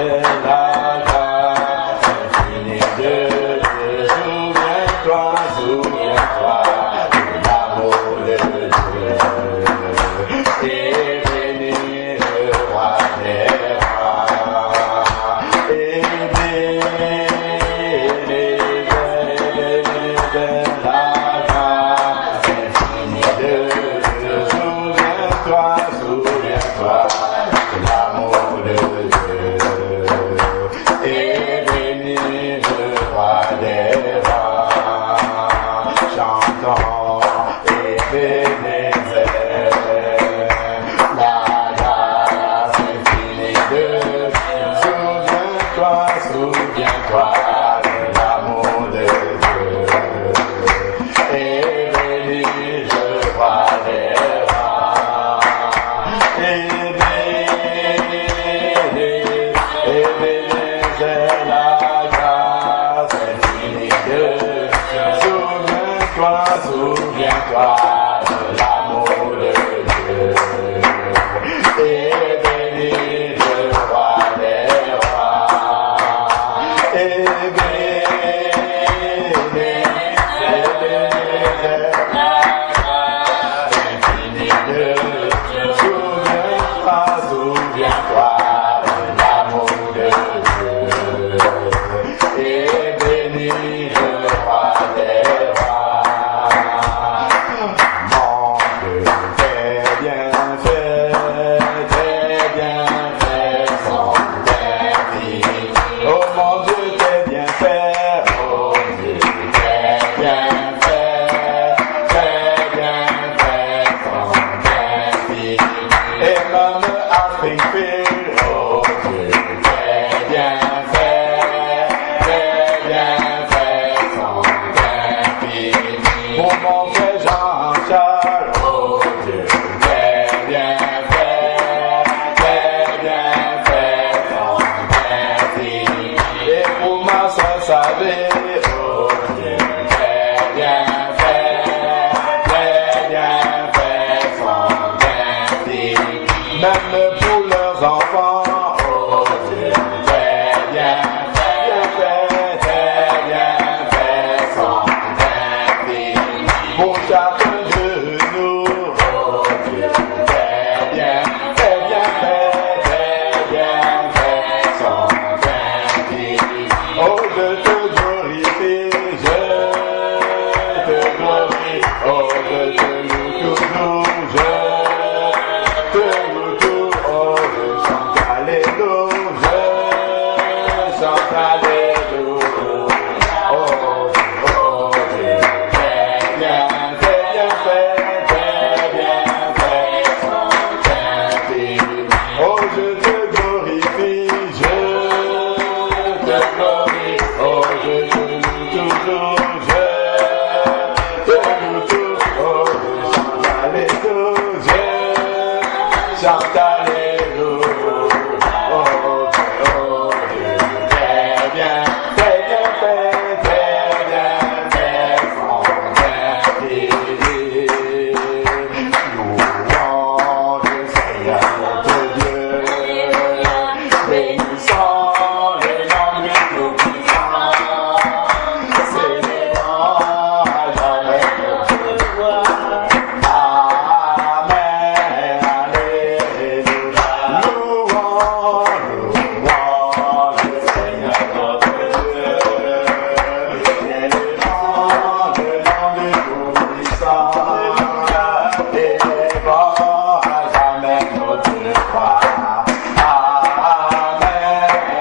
Amen.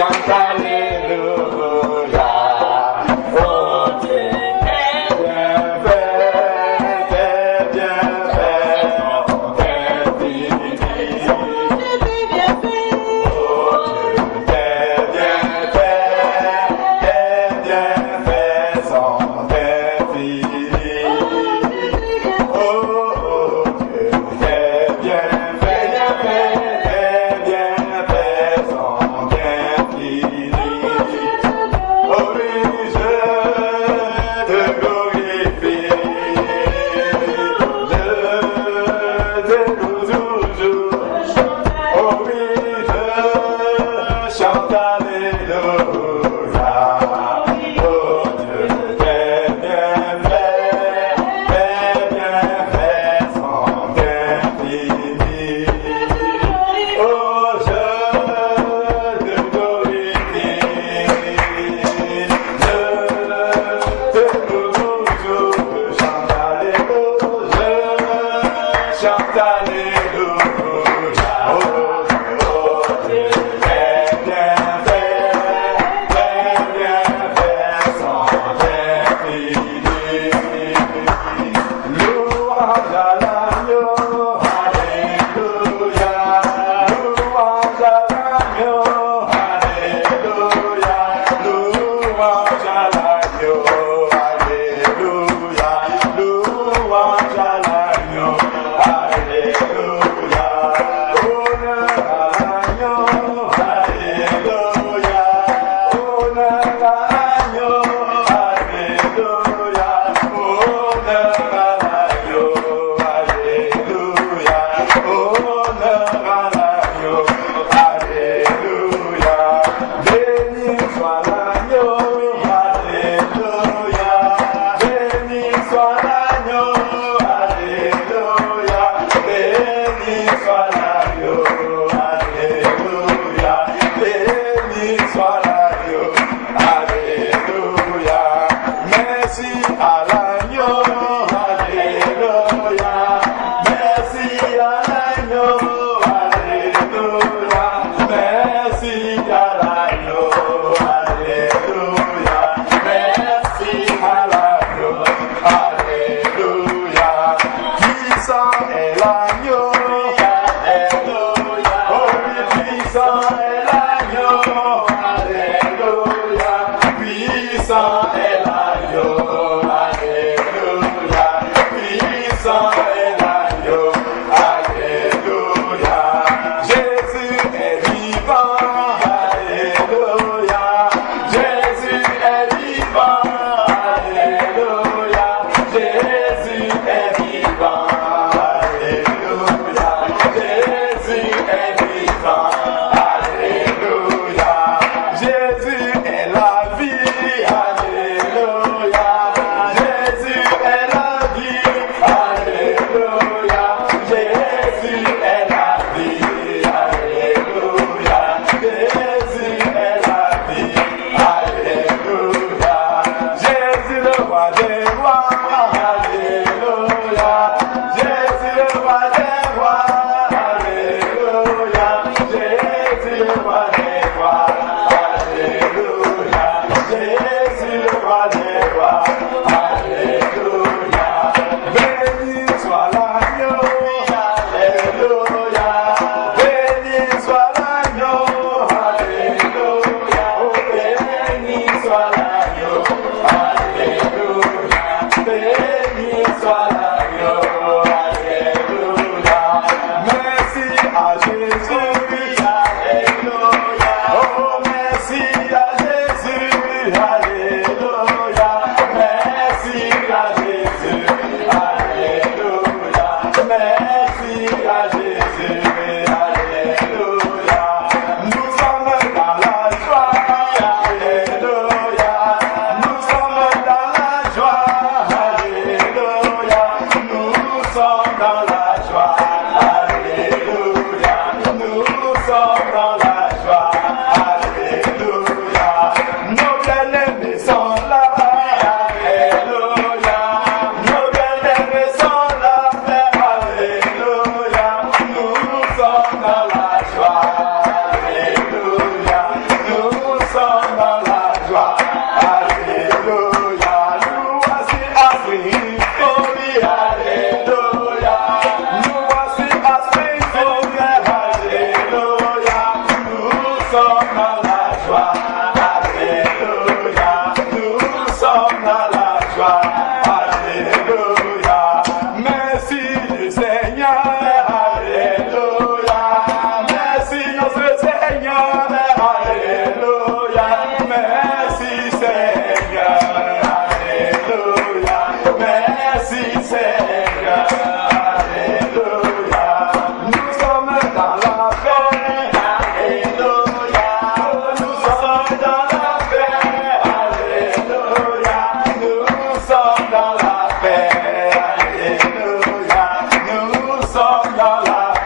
chante Alléluia. Oh Dieu, t'es bien fait, t'es bien fait, t'es fini. T'es bien fait. Oh Dieu, t'es bien fait, sans t'es fini. Oh Dieu, t'es bien fait, sans t'es fini. Oh oui, je te glorifie, je te loue toujours. Oh oui, je chante Alléluia. Oh Dieu, t'es bien fait, sans t'es fini. Oh, je te glorifie, je te loue toujours, je chante Alléluia, je chante Alléluia. Oh Dieu, t'es bien fait, sans t'es fini. Louange à l'agneau, Alléluia. Louange à l'agneau, Alléluia. Louange à l'agneau, Alléluia. Louange à l'agneau, Alléluia. Honneur à l'agneau, Alléluia. Honneur à l'agneau, Alléluia. Honneur à l'agneau, Alléluia. Honneur à l'agneau, Alléluia. Béni soit l'agneau, Alléluia. Béni soit l'agneau, Alléluia. Béni soit l'agneau, Alléluia. Béni soit l'agneau, Alléluia. Merci à l'agneau, Alléluia. Merci à l'agneau, Alléluia. Merci à l'agneau, Alléluia. Merci à l'agneau, Alléluia. Puissant est l'agneau, Alléluia. Oh oui, puissant est l'agneau, Alléluia. Puissant est l'agneau, Alléluia. Puissant est l'agneau, Alléluia. Jésus est vivant, Alléluia. Jésus est vivant, Alléluia. Jésus est vivant, Alléluia. Jésus est vivant, Alléluia. Jésus est la vie, Alléluia. Jésus est la vie, Alléluia. Jésus est la vie, Alléluia. Jésus est la vie, Alléluia. Jésus le roi des rois, Alléluia. Jésus le roi des rois, Alléluia. Jésus le roi des rois, Alléluia. Jésus le roi des rois, Alléluia. Béni soit l'agneau, Alléluia.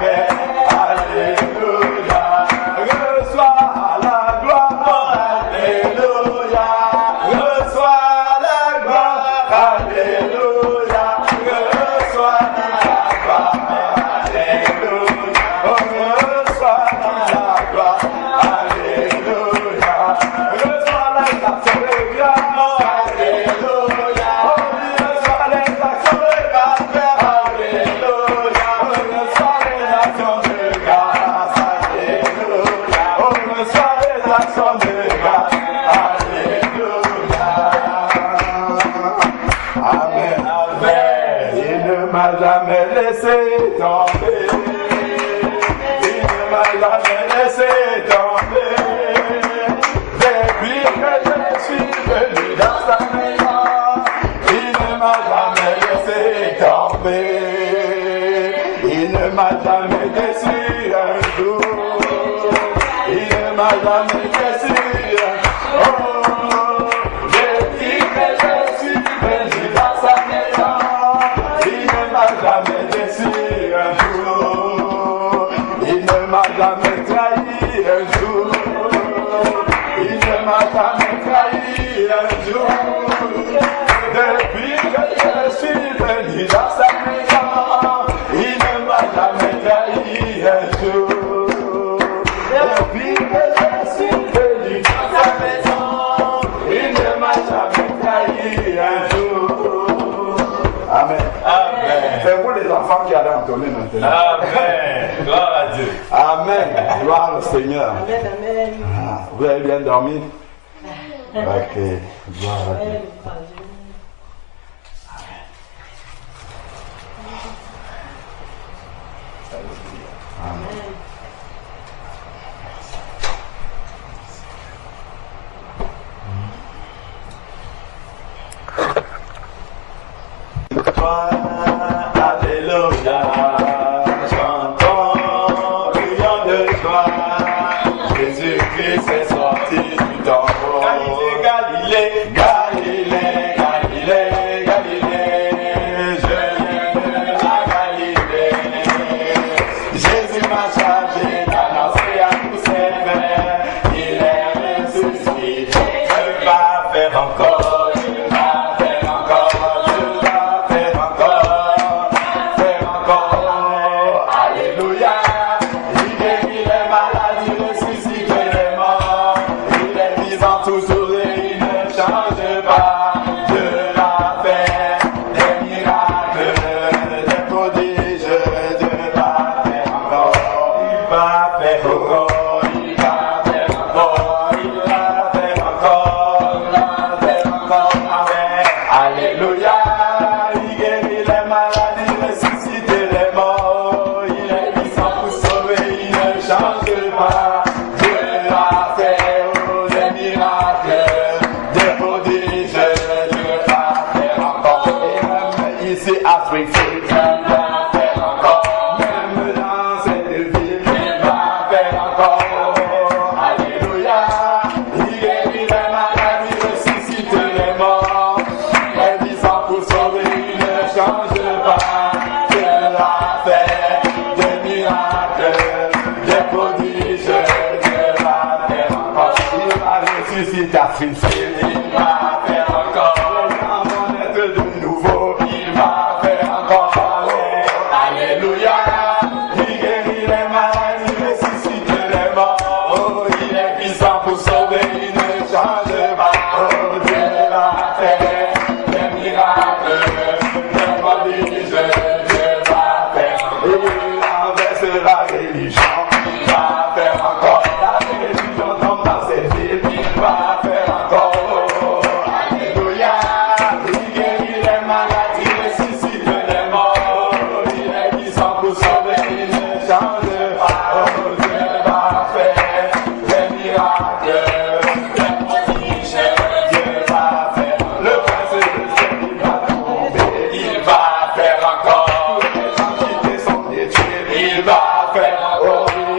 paix. Alléluia. Reçois la gloire. Alléluia. Reçois la gloire. Alléluia. Reçois la gloire. Alléluia. Reçois la gloire. Alléluia. Reçois l'exaltation de grâce. Alléluia. Reçois l'exaltation de grâce. Alléluia. Reçois l'exaltation de grâce. Alléluia. Reçois l'exaltation de grâce. Alléluia. Amen. Amen. Il ne m'a jamais laissé tomber. Il ne m'a jamais laissé tomber. Depuis que je suis venu dans sa maison, il ne m'a jamais laissé tomber. Il ne m'a jamais déçu un jour. Il ne m'a jamais déçu un jour. Depuis que je suis venu dans sa maison, il ne m'a jamais déçu un jour. Il ne m'a jamais trahi un jour. Il ne m'a jamais trahi un jour. Depuis que je suis venu dans sa maison, il ne m'a jamais trahi un jour. Depuis que je suis venu dans sa maison, il ne m'a jamais trahi un jour. Amen. Amen. C'est pour les enfants qui allaient entonner maintenant. Amen. Gloire à Dieu. Amen. Gloire au Seigneur. Amen, amen. Ah, vous avez bien dormi? Ok. Gloire à Dieu. Amen. Alléluia, chantons, prions de joie. Jésus-Christ est sorti du tombeau. Galilée, Galilée, Galilée, Galilée, je viens de la Galilée. Jésus m'a chargé d'annoncer à tous ses frères, il est ressuscité. Je vais faire encore, je vais faire encore, je vais faire encore. Alléluia. Il guérit les maladies, ressuscite les morts. Il est vivant toujours et il ne change pas. Je la fais des miracles, des prodiges. Je vais faire encore. Il va faire encore. Il va faire encore. Il va faire encore. Il va faire encore. Amen. Alléluia. Il guérit les maladies, ressuscite les morts. Il est puissant pour sauver, il ne change pas. Dieu a fait des miracles, des prodiges. Dieu va faire encore. Et même ici à Springfield, il va faire encore. Même dans cette ville, il va faire encore. Alléluia. Il guérit les maladies, ressuscite les morts. Il est puissant pour sauver, il ne change pas. Dieu a fait des miracles, des prodiges. Dieu va faire encore. Il va ressusciter à Springfield. Il va faire encore. Les gens vont naître de nouveau. Il va faire encore. Alléluia. Il guérit les maladies, ressuscite les morts. Oh, il est puissant pour sauver, il ne change pas. Oh, Dieu va faire des miracles, des prodiges. Dieu va faire. Il renverse la religion. Il va faire encore. La religion tombe dans cette ville. Il va faire encore. Alléluia. Il guérit les maladies, ressuscite les morts. Il est puissant pour sauver, il ne change pas. Oh, Dieu va faire des miracles, des prodiges. Dieu va faire. Le prince de ciel, il va tomber. Il va faire encore. Les gens qui sont détruits, il va faire. Oh, il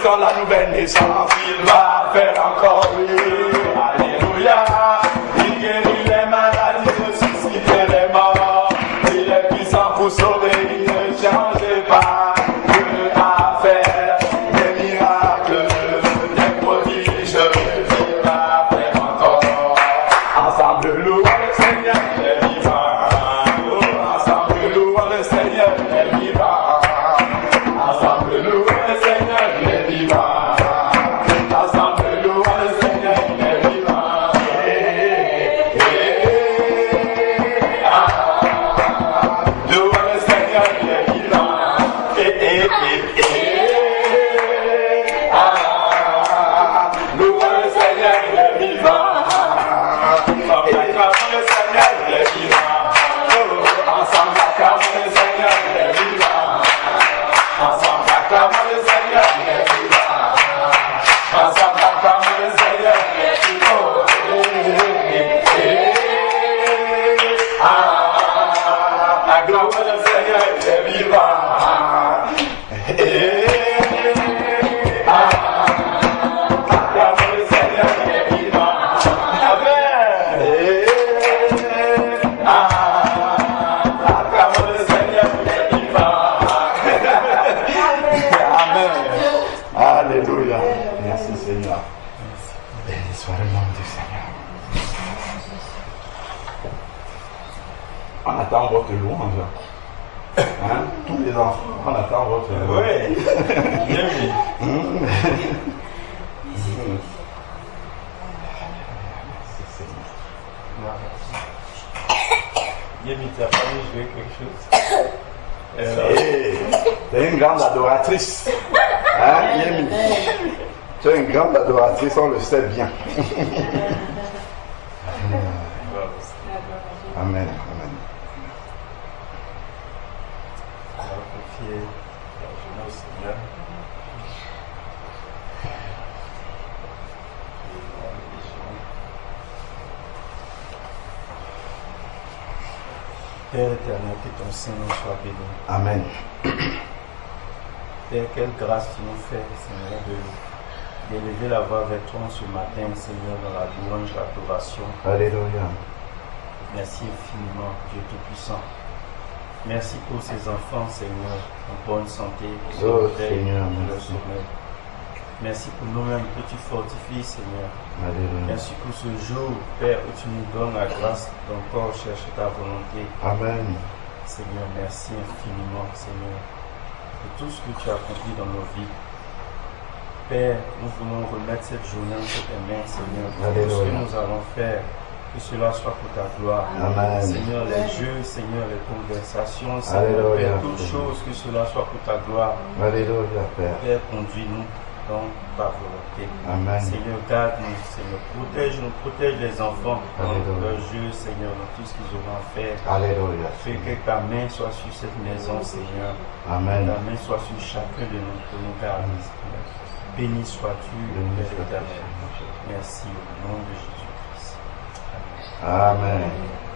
connaissons la nouvelle naissance, il va faire encore oui. Alléluia. Il guérit les maladies, ressuscite les morts. Il est puissant pour sauver, il ne change pas. Dieu a fait des miracles, des prodiges, il va faire encore. Ensemble, louons le Seigneur, il est vivant. Ensemble, louons le Seigneur, il est vivant. Ensemble, louons le Seigneur, il est vivant. Ensemble, louons le Seigneur, il est vivant. Louons le Seigneur, il est vivant. Louons le Seigneur, il est vivant. Acclamons le Seigneur, il est vivant. Ensemble, acclamons le Seigneur, il est vivant. Ensemble, acclamons le Seigneur, il est vivant. Ensemble, acclamons le Seigneur, il est vivant. Acclamons le Seigneur, il est vivant. Acclamons le Seigneur, il est vivant. Acclamons le Seigneur, il est vivant. Amen. Alléluia. Merci Seigneur. Béni soit le nom du Seigneur. On attend votre louange. Hein? Tous les enfants, on attend votre louange. Oui. Bien vu. Merci Seigneur. Yemi, tu as pas jouer quelque chose? Hey, tu es une grande adoratrice. Hein, Yemi? Tu es une grande adoratrice, on le sait bien. Amen. Amen. On va confier la journée au Seigneur. Père éternel, que ton Saint-Nom soit béni. Amen. Père, quelle grâce tu nous fais, Seigneur, d'élever la voix vers toi ce matin, Seigneur, dans la louange, l'adoration. Alléluia. Merci infiniment, Dieu Tout-Puissant. Merci pour ces enfants, Seigneur, en bonne santé, pour Oh, leur veille, Seigneur, pour leur merci. sommeil. Merci pour nous-mêmes que tu fortifies, Seigneur. Alléluia. Merci pour ce jour, Père, où tu nous donnes la grâce d'encore chercher ta volonté. Amen. Seigneur, merci infiniment, Seigneur, pour tout ce que tu as accompli dans nos vies. Père, nous voulons remettre cette journée entre tes mains, Seigneur. Tout ce que nous allons faire, que cela soit pour ta gloire. Amen. Seigneur, les jeux, Seigneur, les conversations, Seigneur, Alléluia. Père, toutes choses, que cela soit pour ta gloire. Alléluia, Père. Père, conduis-nous dans ta volonté. Amen. Seigneur, garde-nous, Seigneur, protège-nous, protège les enfants dans Alléluia. leurs jeux, Seigneur, dans tout ce qu'ils auront à faire. Alléluia. Fais que ta main soit sur cette maison, Seigneur. Amen. Ta main soit sur chacun de nous pour nous garder, Seigneur. Béni sois-tu, Béni Père sois-tu, éternel. Merci au nom de Jésus-Christ. Amen.